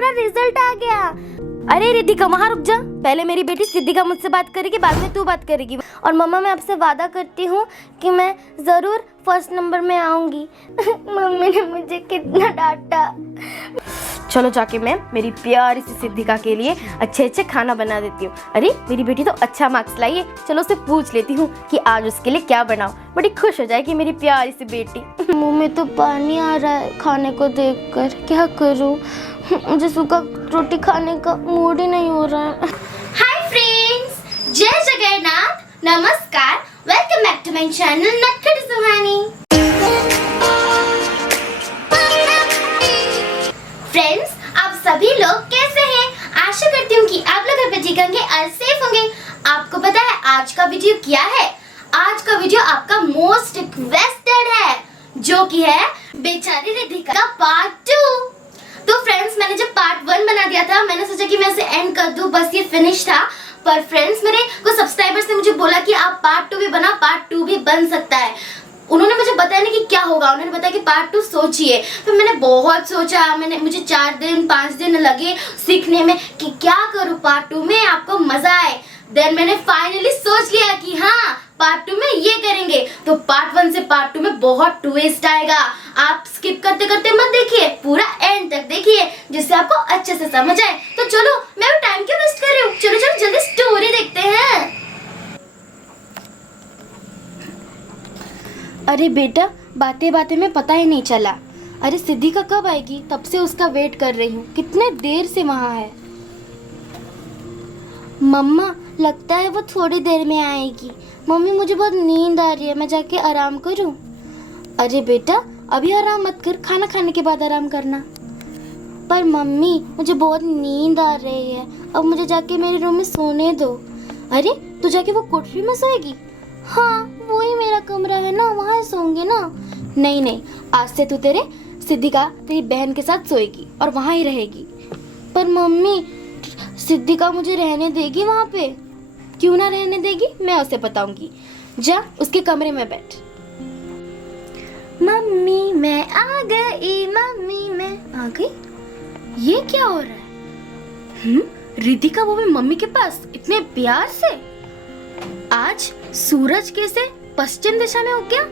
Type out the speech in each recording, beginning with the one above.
हमारा रिजल्ट आ गया। अरे रिद्धिका वहाँ रुक जा, पहले मेरी बेटी सिद्धिका मुझसे बात करेगी, बाद में तू बात करेगी। और मम्मा मैं आपसे वादा करती हूँ कि मैं ज़रूर फर्स्ट नंबर में आऊँगी। मम्मी ने मुझे कितना डांटा। चलो जाके मैं मेरी प्यारी सी सिद्धिका के लिए अच्छे अच्छे खाना बना देती हूँ। अरे मेरी बेटी तो अच्छा मार्क्स लाई है, चलो उससे पूछ लेती हूँ कि आज उसके लिए क्या बनाऊँ। बड़ी खुश हो जाएगी मेरी प्यारी सी बेटी। मुँह में तो पानी आ रहा है खाने को देखकर, क्या करूँ? मुझे सूखा रोटी खाने का मूड ही नहीं हो रहा है। हाय फ्रेंड्स, जय जगन्नाथ, नमस्कार, welcome back to my channel Natkhati Suhani. Friends, आप सभी लोग कैसे हैं? आशा करती हूँ कि आप लोग घर पे ठीक होंगे और सेफ होंगे। आपको पता है आज का वीडियो क्या है? आज का वीडियो आपका मोस्ट रिक्वेस्टेड है, जो कि है बेचारी रिद्धिका का पार्ट 2। तो फ्रेंड्स, मैंने जब पार्ट 1 बना दिया था, मैंने सोचा कि मैं उसे एंड कर दूं, बस ये फिनिश था। पर फ्रेंड्स, मेरे कुछ सब्सक्राइबर्स ने मुझे बोला कि आप पार्ट 2 भी बना, पार्ट 2 भी बन सकता है। उन्होंने मुझे बताया नहीं कि क्या होगा, उन्होंने बताया कि पार्ट 2 सोचिए। फिर मैंने बहुत सोचा, मुझे 4 दिन 5 दिन लगे सीखने में कि क्या करूँ पार्ट 2 में आपको मजा आए। देन मैंने फाइनली सोच लिया कि हाँ, पार्ट 2 में ये करेंगे। तो पार्ट 1 से पार्ट 2 में बहुत ट्विस्ट आएगा। आप स्किप करते करते मत देखिए, पूरा एंड तक देखिए, जिससे आपको अच्छे से समझ आए। तो चलो, मैं टाइम क्यों वेस्ट कर रही हूँ, चलो चलो जल्दी स्टोरी देखते हैं। अरे बेटा, बातें बातें में पता ही नहीं चला। अरे सिद्धिका कब आएगी? तब से उसका वेट कर रही हूँ, कितने देर से वहाँ है। मम्मा लगता है वो थोड़ी देर में आएगी। मम्मी मुझे बहुत नींद आ रही है, मैं जाके आराम करूँ? अरे बेटा अभी आराम मत कर, खाना खाने के बाद आराम करना। पर मम्मी मुझे बहुत नींद आ रही है, अब मुझे जाके मेरे रूम में सोने दो। अरे तू जाके वो कोठरी में सोएगी? हाँ वही मेरा कमरा है ना, वहाँ सोऊंगी ना। नहीं नहीं, आज से तू सिद्धिका तेरी बहन के साथ सोएगी और वहाँ ही रहेगी। पर मम्मी सिद्धिका मुझे रहने देगी वहाँ पे? क्यों ना रहने देगी, मैं उसे बताऊंगी। जा उसके कमरे में बैठ। मम्मी मैं आ गई, मम्मी मैं आ गई। ये क्या हो रहा है? रिद्धिका वो भी मम्मी के पास इतने प्यार से। आज सूरज कैसे पश्चिम दिशा में हो गया?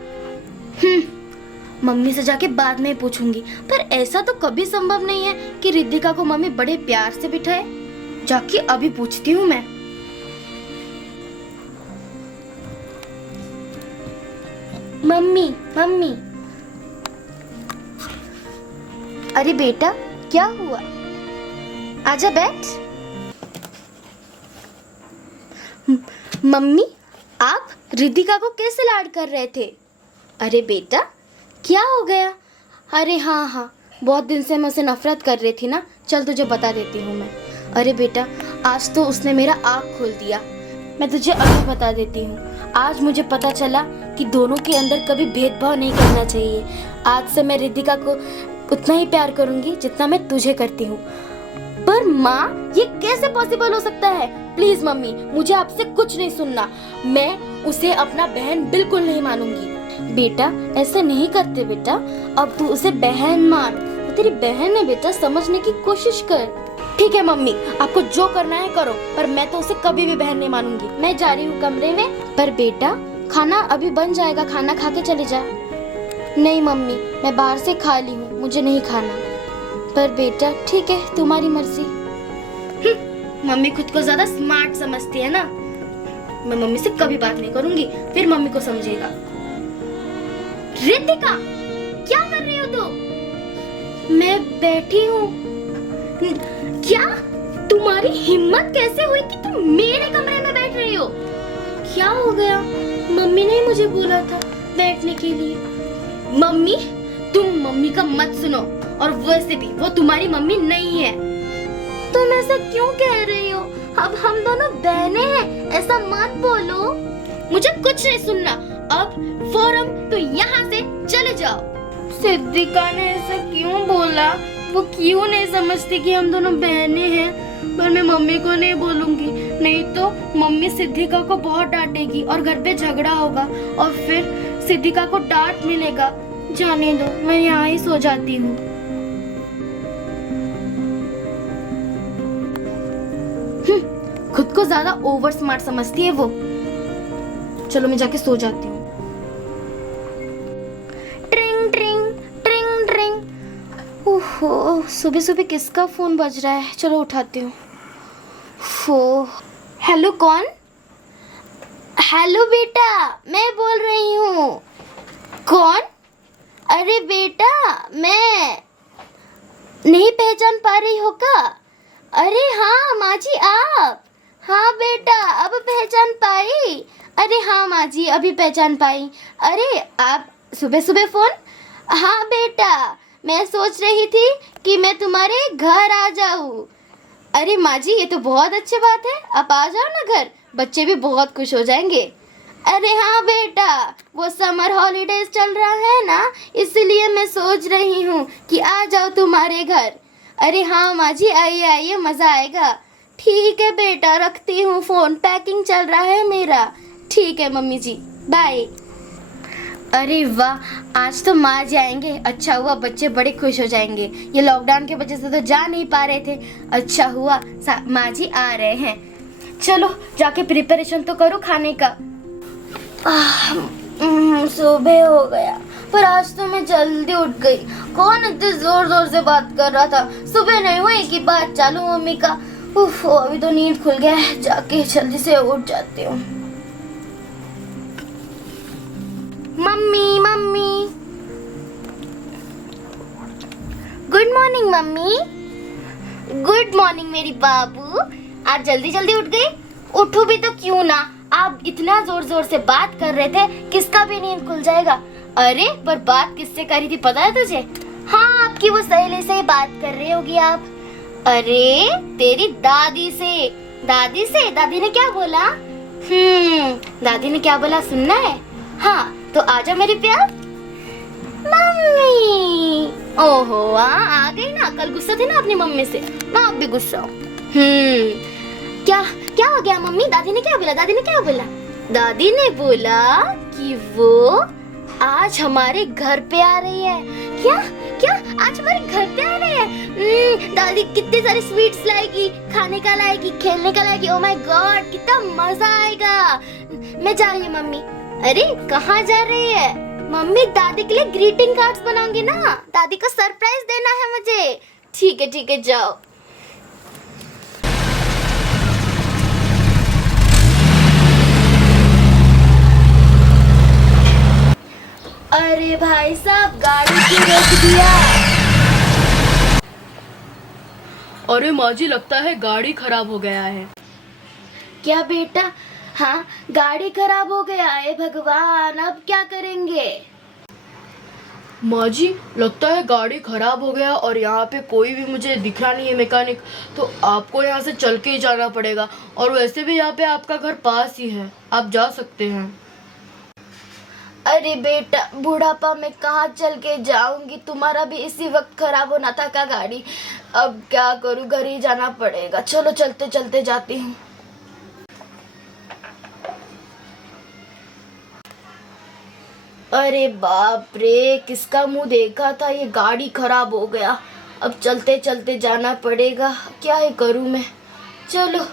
मम्मी से जाके बाद में पूछूंगी। पर ऐसा तो कभी संभव नहीं है कि रिद्धिका को मम्मी बड़े प्यार से बिठाए। जाके अभी पूछती हूँ मैं। Mummy mummy. अरे बेटा क्या हुआ? आजा बैठ। मम्मी आप रिद्धिका को कैसे लाड कर रहे थे? अरे बेटा क्या हो गया? अरे हाँ, बहुत दिन से मैं उसे नफरत कर रही थी ना, चल तुझे बता देती हूँ मैं। अरे बेटा आज तो उसने मेरा आँख खोल दिया। मैं तुझे अभी बता देती हूँ। आज मुझे पता चला कि दोनों के अंदर कभी भेदभाव नहीं करना चाहिए। आज से मैं रिद्धिका को उतना ही प्यार करूँगी जितना मैं तुझे करती हूँ। पर माँ ये कैसे पॉसिबल हो सकता है? प्लीज मम्मी मुझे आपसे कुछ नहीं सुनना, मैं उसे अपना बहन बिल्कुल नहीं मानूंगी। बेटा ऐसे नहीं करते बेटा, अब तू उसे बहन मान, वो तेरी बहन है बेटा, समझने की कोशिश कर। ठीक है मम्मी, आपको जो करना है करो, पर मैं तो उसे कभी भी बहन नहीं मानूंगी। मैं जा रही हूँ कमरे में। पर बेटा खाना अभी बन जाएगा, खाना खा के चले जा। नहीं मम्मी मैं बाहर से खा ली हूँ, मुझे नहीं खाना। पर बेटा ठीक है तुम्हारी मर्जी। मम्मी खुद को ज्यादा स्मार्ट समझती है ना। मैं मम्मी से कभी बात नहीं करूंगी, फिर मम्मी को समझेगा। रिद्धिका क्या कर रही हो तू? मैं बैठी हूँ। क्या तुम्हारी हिम्मत कैसे हुई कि तुम मेरे कमरे में बैठ रही हो? क्या हो गया? मम्मी ने मुझे बोला था बैठने के लिए। मम्मी तुम मम्मी का मत सुनो, और वैसे भी वो तुम्हारी मम्मी नहीं है। तुम ऐसा क्यों कह रही हो? अब हम दोनों बहनें हैं, ऐसा मत बोलो। मुझे कुछ नहीं सुनना, अब फौरन तो यहाँ से चले जाओ। सिद्धिका ने ऐसा क्यों बोला? वो क्यों नहीं समझती कि हम दोनों बहनें हैं? पर मैं मम्मी को नहीं बोलूंगी, नहीं तो मम्मी सिद्धिका को बहुत डांटेगी और घर पे झगड़ा होगा और फिर सिद्धिका को डांट मिलेगा। जाने दो, मैं यहाँ ही सो जाती हूँ। खुद को ज्यादा ओवर स्मार्ट समझती है वो। चलो मैं जाके सो जाती हूँ। ट्रिंग ट्रिंग ट्रिंग ट्रिंग। ओहो, सुबह सुबह किसका फोन बज रहा है? चलो उठाती हूँ। हेलो, कौन? हेलो बेटा, मैं बोल रही हूँ। कौन? अरे बेटा, मैं नहीं पहचान पा रही हो क्या? अरे हाँ माँ जी, आप? हाँ बेटा, अब पहचान पाई? अरे हाँ माँ जी, अभी पहचान पाई। अरे आप सुबह सुबह फोन? हाँ बेटा, मैं सोच रही थी कि मैं तुम्हारे घर आ जाऊँ। अरे माँ जी, ये तो बहुत अच्छी बात है, आप आ जाओ ना घर, बच्चे भी बहुत खुश हो जाएंगे। अरे हाँ बेटा, वो समर हॉलीडेज चल रहा है ना, इसलिए मैं सोच रही हूँ कि आ जाओ तुम्हारे घर। अरे हाँ माँ जी, आइए आइए, मज़ा आएगा। ठीक है बेटा, रखती हूँ फ़ोन, पैकिंग चल रहा है मेरा। ठीक है मम्मी जी, बाय। अरे वाह, आज तो माँ जी आएंगे। अच्छा हुआ, बच्चे बड़े खुश हो जाएंगे। ये लॉकडाउन की वजह से तो जा नहीं पा रहे थे। अच्छा हुआ माँ जी आ रहे हैं। चलो जाके प्रिपरेशन तो करो खाने का। सुबह हो गया, पर आज तो मैं जल्दी उठ गई। कौन इतने जोर जोर से बात कर रहा था? सुबह नहीं हुई कि बात चालू मम्मी का। उफ, अभी तो नींद खुल गया है, जाके जल्दी से उठ जाती हूँ। Mummy mummy, good morning mummy. Good morning मेरी बाबू, आज जल्दी जल्दी उठ गई? उठो भी तो क्यों ना, आप इतना जोर जोर से बात कर रहे थे, किसका भी नींद खुल जाएगा। अरे पर बात किससे करी थी पता है तुझे? हाँ, आपकी वो सहेली से ही बात कर रही होगी आप। अरे तेरी दादी से। दादी से? दादी ने क्या बोला? दादी ने क्या बोला सुनना है? हाँ तो आजा मेरी प्यार। मम्मी, ओहो आ गई ना। कल गुस्सा थे ना अपनी मम्मी से, मैं अब भी गुस्सा हूँ। क्या क्या हो गया मम्मी? दादी ने क्या बोला? दादी ने क्या बोला? दादी ने बोला कि वो आज हमारे घर पे आ रही है। क्या क्या? आज हमारे घर पे आ रही है? दादी कितने सारे स्वीट्स लाएगी, खाने का लाएगी, खेलने का लाएगी। ओह माय गॉड, कितना मजा आएगा। मैं जा रही हूँ मम्मी। अरे कहाँ जा रही है? मम्मी दादी के लिए ग्रीटिंग कार्ड्स बनाऊंगी ना, दादी को सरप्राइज देना है मुझे। ठीक है जाओ। अरे भाई साहब, गाड़ी क्यों रोक दिया? अरे माँ जी, लगता है गाड़ी खराब हो गया है। क्या बेटा? हाँ, गाड़ी खराब हो गया है। भगवान, अब क्या करेंगे? माँ जी, लगता है गाड़ी खराब हो गया और यहाँ पे कोई भी मुझे दिख रहा नहीं है मैकेनिक, तो आपको यहाँ से चल के ही जाना पड़ेगा। और वैसे भी यहाँ पे आपका घर पास ही है, आप जा सकते हैं। अरे बेटा, बुढ़ापा में कहाँ चल के जाऊंगी? तुम्हारा भी इसी वक्त खराब होना था क्या गाड़ी? अब क्या करूँ, घर ही जाना पड़ेगा। चलो चलते चलते जाती हूँ। अरे बाप रे, किसका मुंह देखा था, ये गाड़ी खराब हो गया। अब चलते चलते जाना पड़ेगा, क्या ही करूँ मैं। चलो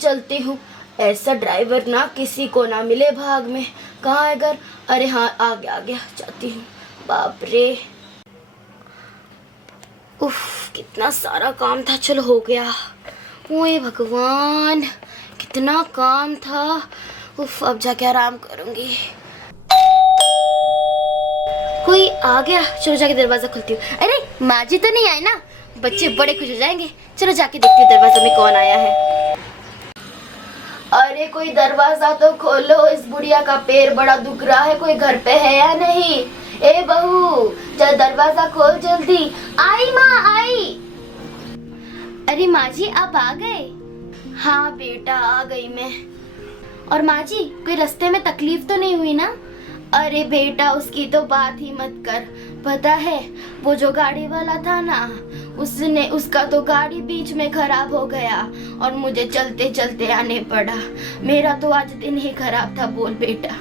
चलती हूँ। ऐसा ड्राइवर ना किसी को ना मिले भाग में। कहाँ है घर? अरे हाँ, आ गया जाती हूँ। बाप रे, उफ, कितना सारा काम था। चलो हो गया। ओए भगवान, कितना काम था। उफ, अब जाके आराम करूँगी। कोई आ गया, चलो जाके दरवाजा खोलती हूँ। अरे माँ जी तो नहीं आई ना, बच्चे बड़े खुश हो जाएंगे। चलो जाके देखती हूँ दरवाजा में कौन आया है। अरे कोई दरवाजा तो खोलो, इस बुढ़िया का पैर बड़ा दुख रहा है। कोई घर पे है या नहीं? ए बहू, चल दरवाजा खोल जल्दी। आई माँ, आई। अरे माँ जी, आप आ गए? हाँ बेटा, आ गई मैं। और माँ जी, कोई रास्ते में तकलीफ तो नहीं हुई ना? अरे बेटा, उसकी तो बात ही मत कर। पता है, वो जो गाड़ी वाला था ना, उसका तो गाड़ी बीच में खराब हो गया और मुझे चलते चलते आने पड़ा। मेरा तो आज दिन ही खराब था। बोल बेटा।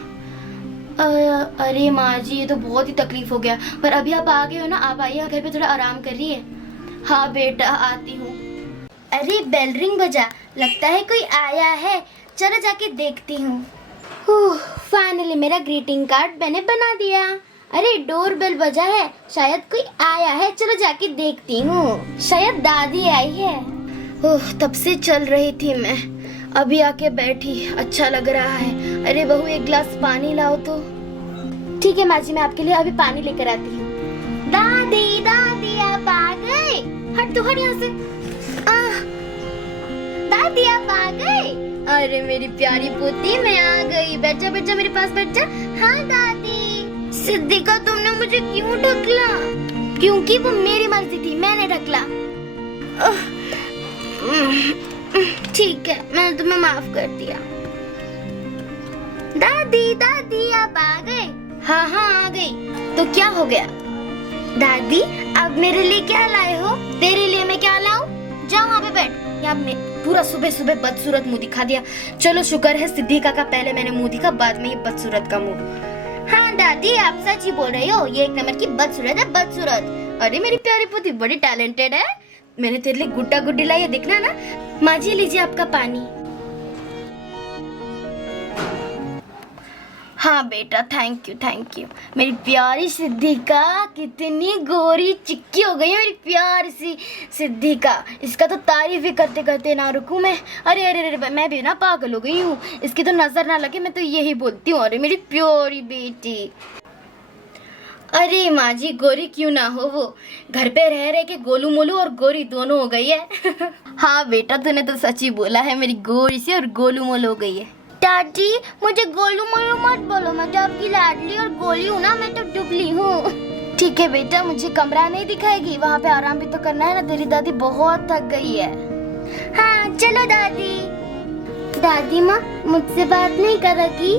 अरे माँ जी, ये तो बहुत ही तकलीफ हो गया। पर अभी आप आ गए हो ना, आप आइए घर पे थोड़ा आराम करिए। हाँ बेटा, आती हूँ। अरे बेल रिंग बजा, लगता है कोई आया है। चलो जाके देखती हूँ। फाइनली मेरा ग्रीटिंग कार्ड मैंने बना दिया। अरे डोर बेल बजा है, शायद कोई आया है। चलो जाके देखती हूँ, शायद दादी आई है। ओह, तब से चल रही थी मैं, अभी आके बैठी, अच्छा लग रहा है। अरे बहू एक गिलास पानी लाओ तो। ठीक है माँ जी, मैं आपके लिए अभी पानी लेकर आती हूँ। दादी दादी आप आ गए। हट तू, हट यहाँ से। दादी आप आ गए। अरे मेरी प्यारी पोती, मैं आ गई। बैठ जा बैठ जा, मेरे पास बैठ जा। हाँ दादी। सिद्धिका तुमने मुझे क्यों ढकला? क्योंकि वो मेरी मर्जी थी, मैंने ढकला। ठीक है, मैंने तुम्हें माफ कर दिया। दादी दादी आप आ गए। हाँ हाँ आ गई। तो क्या हो गया? दादी अब मेरे लिए क्या लाए हो? तेरे लिए मैं क्या लाऊं? जाओ वहाँ पे बैठ। यहाँ में पूरा सुबह सुबह बदसूरत मुंह दिखा दिया। चलो शुक्र है सिद्धिका का पहले मैंने मुंह दिखा, बाद में ये बदसूरत का मुंह। हाँ दादी आप सच ही बोल रहे हो, ये एक नंबर की बदसूरत है, बदसूरत। अरे मेरी प्यारी पोती बड़ी टैलेंटेड है। मैंने तेरे लिए गुड्डा गुड्डी लाई है, देखना ना। माँ जी लीजिए आपका पानी। हाँ बेटा, थैंक यू थैंक यू। मेरी प्यारी सिद्धिका कितनी गोरी चिक्की हो गई है, मेरी प्यारी सी सिद्धिका। इसका तो तारीफ ही करते करते ना रुकूं मैं। अरे अरे अरे मैं भी ना पागल हो गई हूँ, इसकी तो नजर ना लगे, मैं तो यही बोलती हूँ। अरे मेरी प्यारी बेटी। अरे माँ जी गोरी क्यों ना हो, वो घर पे रह रहे के गोलू मोलू और गोरी दोनों हो गई है। हाँ बेटा तूने तो सच ही बोला है, मेरी गोरी सी और गोलू मोलू हो गई है। दादी मुझे गोलू मोलू मत बोलो, मैं तो आपकी लाडली और गोली हूँ ना, मैं तो डुबली हूँ। ठीक है बेटा, मुझे कमरा नहीं दिखाएगी? वहाँ पे आराम भी तो करना है ना, तेरी दादी बहुत थक गई है। हाँ चलो दादी। दादी माँ मुझसे बात नहीं करेगी?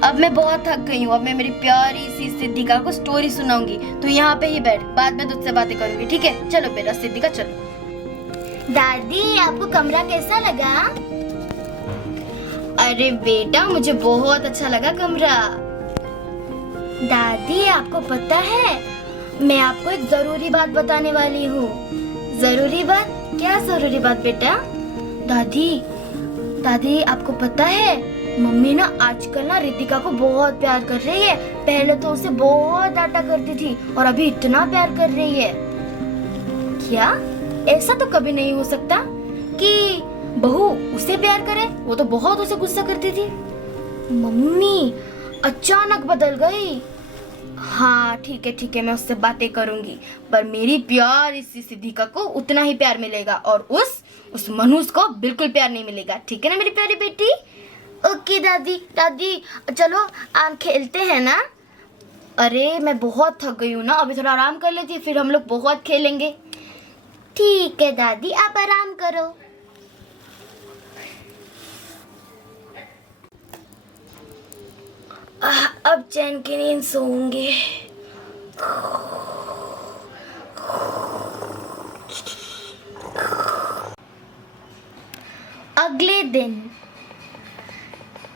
अब मैं बहुत थक गई हूँ, अब मैं मेरी प्यारी सी सिद्धिका को स्टोरी सुनाऊंगी। तो यहाँ पे ही बैठ, बाद में तुझसे बातें करूंगी, ठीक है? चलो बेटा सिद्धिका चलो। दादी आपको कमरा कैसा लगा? अरे बेटा मुझे बहुत अच्छा लगा कमरा। दादी आपको पता है, मैं आपको एक जरूरी बात बताने वाली हूँ। जरूरी बात? क्या जरूरी बात बेटा? दादी आपको पता है, मम्मी ना आजकल ना रितिका को बहुत प्यार कर रही है। पहले तो उसे बहुत डांटा करती थी और अभी इतना प्यार कर रही है। क्या? ऐसा तो कभी नहीं हो सकता कि बहू उसे प्यार करे, वो तो बहुत उसे गुस्सा करती थी। मम्मी अचानक बदल गई। हाँ ठीक है मैं उससे बातें करूंगी, पर मेरी प्यारी सी सिद्धिका को उतना ही प्यार मिलेगा और उस मनुष्य को बिल्कुल प्यार नहीं मिलेगा। ठीक है ना मेरी प्यारी बेटी? ओके दादी चलो हम खेलते हैं ना। अरे मैं बहुत थक गई हूँ ना, अभी थोड़ा आराम कर लेती, फिर हम लोग बहुत खेलेंगे। ठीक है दादी आप आराम करो। अब चैन की नींद सोऊंगी। अगले दिन।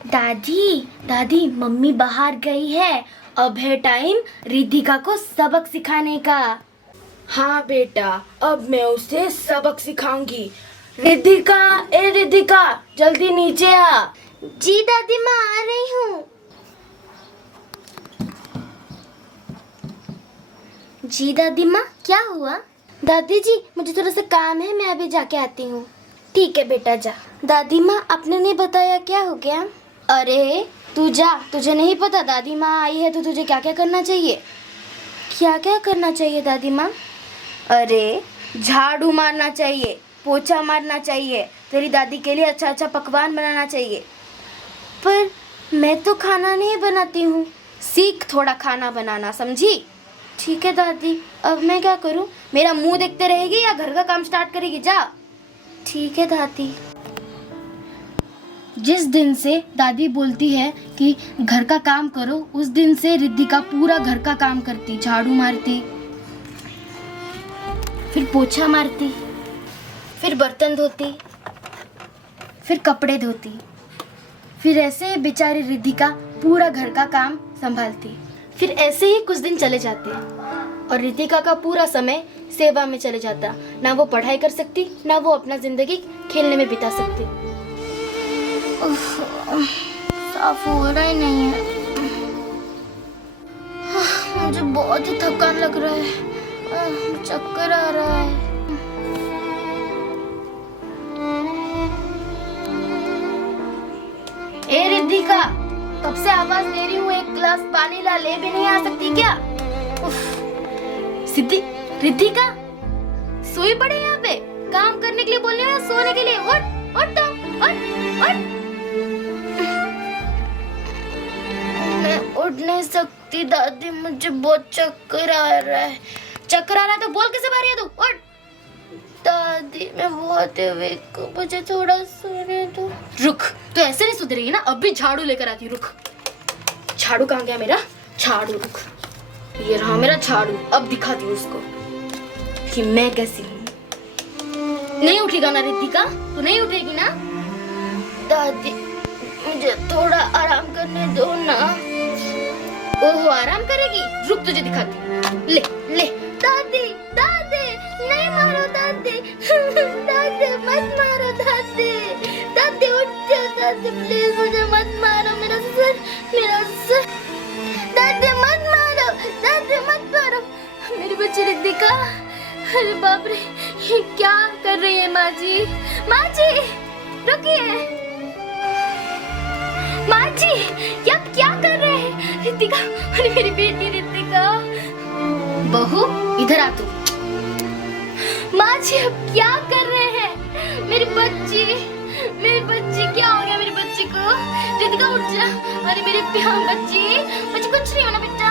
दादी मम्मी बाहर गई है, अब है टाइम रिधिका को सबक सिखाने का। हाँ बेटा, अब मैं उसे सबक सिखाऊंगी। रिधिका जल्दी नीचे आ। जी दादी मैं आ रही हूँ। जी दादी माँ क्या हुआ? दादी जी मुझे थोड़ा सा काम है, मैं अभी जाके आती हूँ। ठीक है बेटा जा। दादी माँ आपने नहीं बताया क्या हो गया? अरे तू जा, तुझे नहीं पता दादी माँ आई है तो तुझे क्या क्या करना चाहिए? क्या क्या करना चाहिए दादी माँ? अरे झाड़ू मारना चाहिए, पोछा मारना चाहिए, तेरी दादी के लिए अच्छा अच्छा पकवान बनाना चाहिए। पर मैं तो खाना नहीं बनाती हूँ। सीख थोड़ा खाना बनाना, समझी? ठीक है दादी, अब मैं क्या करूँ? मेरा मुंह देखते रहेगी या घर का काम स्टार्ट करेगी? जा। ठीक है दादी। जिस दिन से दादी बोलती है कि घर का काम करो, उस दिन से रिद्धिका पूरा घर का काम करती, झाड़ू मारती, फिर पोछा मारती, फिर बर्तन धोती, फिर कपड़े धोती, फिर ऐसे बेचारी रिद्धिका पूरा घर का काम संभालती। फिर ऐसे ही कुछ दिन चले जाते। और रितिका का पूरा समय सेवा में चले जाता। ना वो पढ़ाई कर सकती, ना वो अपना जिंदगी खेलने में बिता सकती। साफ हो रहा ही नहीं है। मुझे बहुत ही थकान लग रहा है, चक्कर आ रहा है। ए रिद्धिका, कब से आवाज दे रही हूँ, एक गिलास पानी ला, ले भी नहीं आ सकती क्या? सिद्धि, रिद्धिका सोई पड़े यहाँ पे, काम करने के लिए बोल रहे हो या सोने के लिए? उठ उठ तो, उठ। मैं उठ नहीं सकती दादी, मुझे बहुत चक्कर आ रहा है। चक्कर आ रहा है तो बोल कैसे पा रही है तू? उठ। दादी मैं बहुत वीक हूँ, मुझे थोड़ा सोने दो। रुक, तो ऐसे नहीं सुधरेगी ना, अब भी झाड़ू लेकर आती। रुक, झाड़ू कहाँ गया मेरा? झाड़ू, रुक, ये रहा मेरा झाड़ू। अब दिखाती हूँ उसको कि मैं कैसी हूँ। नहीं उठेगा ना रिद्धिका? तू नहीं उठेगी ना? दादी मुझे थोड़ा आराम करने दो ना। ओहो, आराम करेगी? रुक, तुझे दिखाती हूँ। ले ले। दादी दादी नहीं मारो दादी। दादी मत मारो दादी। दादी उठ जाओ दादी, प्लीज मुझे मत मारो। मेरा सर। दादी मत मारो, दादी मत मारो। मेरी बच्ची रिद्धिका, अरे बाप रे, ये क्या कर रही है माँ जी? माँ जी रुकिए। माँ जी क्या कर रहे हैं? रिद्धिका, अरे मेरी बेटी रिद्धिका। बहू इधर आ तू। माँ जी अब क्या कर रहे हैं? मेरी बच्ची क्या हो गया मेरी बच्ची को? रिद्धिका उठ जा। अरे मेरी प्यार बच्ची कुछ नहीं होना बेटा।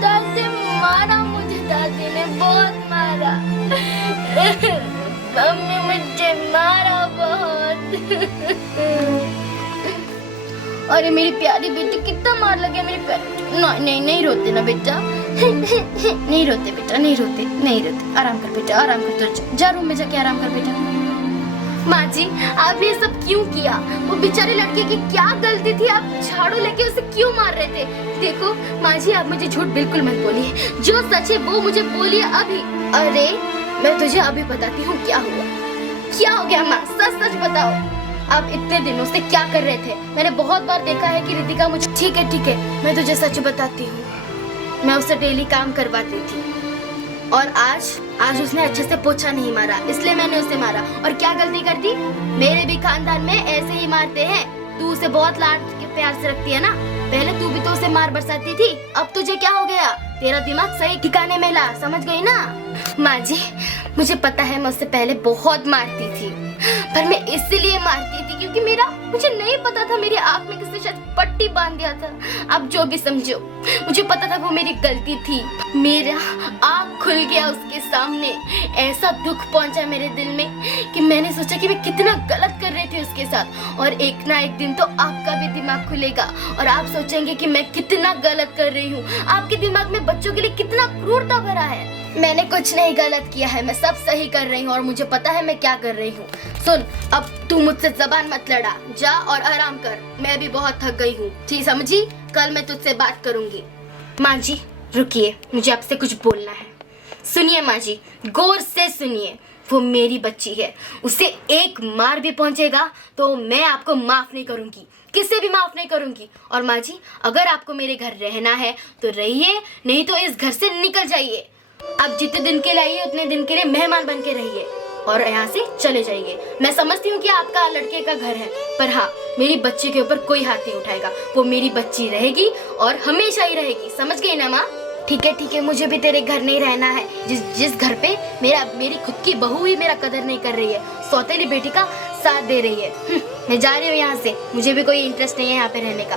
दादी मारा मुझे, दादी ने बहुत मारा। मम्मी मुझे मारा बहुत। अरे मेरी प्यारी बेटी, कितना मार लगे मेरी प्यारी। नहीं रोते ना बेटा। नहीं रोते बेटा, नहीं रोते। आराम कर बेटा, आराम कर। तो जा रूम में जाके आराम कर बेटा। माँ जी आप ये सब क्यों किया? वो बेचारी लड़की की क्या गलती थी? आप झाड़ू लेके उसे क्यों मार रहे थे? देखो माँ जी, आप मुझे झूठ बिल्कुल मत बोलिए, जो सच है वो मुझे बोलिए अभी। अरे मैं तुझे अभी बताती हूँ क्या हुआ। क्या हो गया माँ? सच बताओ, आप इतने दिनों से क्या कर रहे थे? मैंने बहुत बार देखा है कि रिद्धिका मुझे। ठीक है, मैं तुझे सच बताती हूँ। मैं उससे डेली काम करवाती थी और आज उसने अच्छे से पोछा नहीं मारा, इसलिए मैंने उसे मारा। और क्या गलती कर दी? मेरे भी खानदान में ऐसे ही मारते हैं। तू उसे बहुत लाड के प्यार से रखती है ना, पहले तू भी तो उसे मार बरसाती थी। अब तुझे क्या हो गया? तेरा दिमाग सही ठिकाने में ला, समझ गई ना? माँ जी मुझे पता है, मैं उससे पहले बहुत मारती थी, पर मैं इसलिए मारती थी क्योंकि मुझे नहीं पता था मेरी आँख में किसी शायद पट्टी बांध दिया था। अब जो भी समझो, मुझे पता था वो मेरी गलती थी। मेरा आँख खुल गया उसके सामने। ऐसा दुख पहुंचा मेरे दिल में कि मैंने सोचा कि मैं कितना गलत कर रही थी उसके साथ। और एक ना एक दिन तो आपका भी दिमाग खुलेगा और आप सोचेंगे कि मैं कितना गलत कर रही हूँ। आपके दिमाग में बच्चों के लिए कितना क्रूरता भरा है। मैंने कुछ नहीं गलत किया है, मैं सब सही कर रही हूँ और मुझे पता है मैं क्या कर रही हूँ। सुन, अब तू मुझसे जबान मत लड़ा, जा और आराम कर। मैं भी बहुत थक गई हूँ, ठीक समझी? कल मैं तुझसे बात करूंगी। माँ जी रुकिए, मुझे आपसे कुछ बोलना है। सुनिए माँ जी, गौर से सुनिए। वो मेरी बच्ची है, उसे एक मार भी पहुंचेगा तो मैं आपको माफ नहीं करूंगी, किसे भी माफ नहीं करूंगी। और माँ जी अगर आपको मेरे घर रहना है तो रहिए, नहीं तो इस घर से निकल जाइए। आप जितने दिन के लिए आइए उतने दिन के लिए मेहमान बन के रहिए और यहाँ से चले जाइए। मैं समझती हूँ कि आपका लड़के का घर है, पर हाँ मेरी बच्ची के ऊपर कोई हाथ नहीं उठाएगा। वो मेरी बच्ची रहेगी और हमेशा ही रहेगी, समझ गई ना माँ? ठीक है, मुझे भी तेरे घर नहीं रहना है। जिस घर पे मेरी खुद की बहू ही मेरा कदर नहीं कर रही है, सौतेली बेटी का साथ दे रही है। मैं जा रही हूँ यहाँ से, मुझे भी कोई इंटरेस्ट नहीं है यहाँ पे रहने का।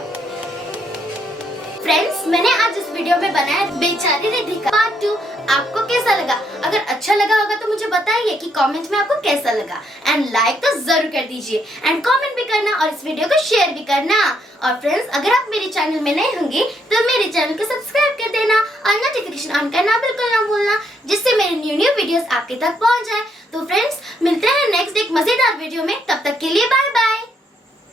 फ्रेंड्स, मैंने आज इस वीडियो में बनाया बेचारी रिद्धिका पार्ट 2। आपको कैसा लगा? अगर अच्छा लगा होगा तो मुझे बताइए कि कमेंट में आपको कैसा लगा। एंड लाइक तो जरूर कर दीजिए एंड कमेंट भी करना और इस वीडियो को शेयर भी करना। और फ्रेंड्स, अगर आप मेरे चैनल में नए होंगे तो मेरे चैनल को सब्सक्राइब कर देना और नोटिफिकेशन ऑन करना बिल्कुल ना भूलना, जिससे मेरे न्यू वीडियोस आपके तक पहुंच जाए। तो फ्रेंड्स, मिलते हैं नेक्स्ट एक मजेदार वीडियो में। तब तक के लिए बाय बाय।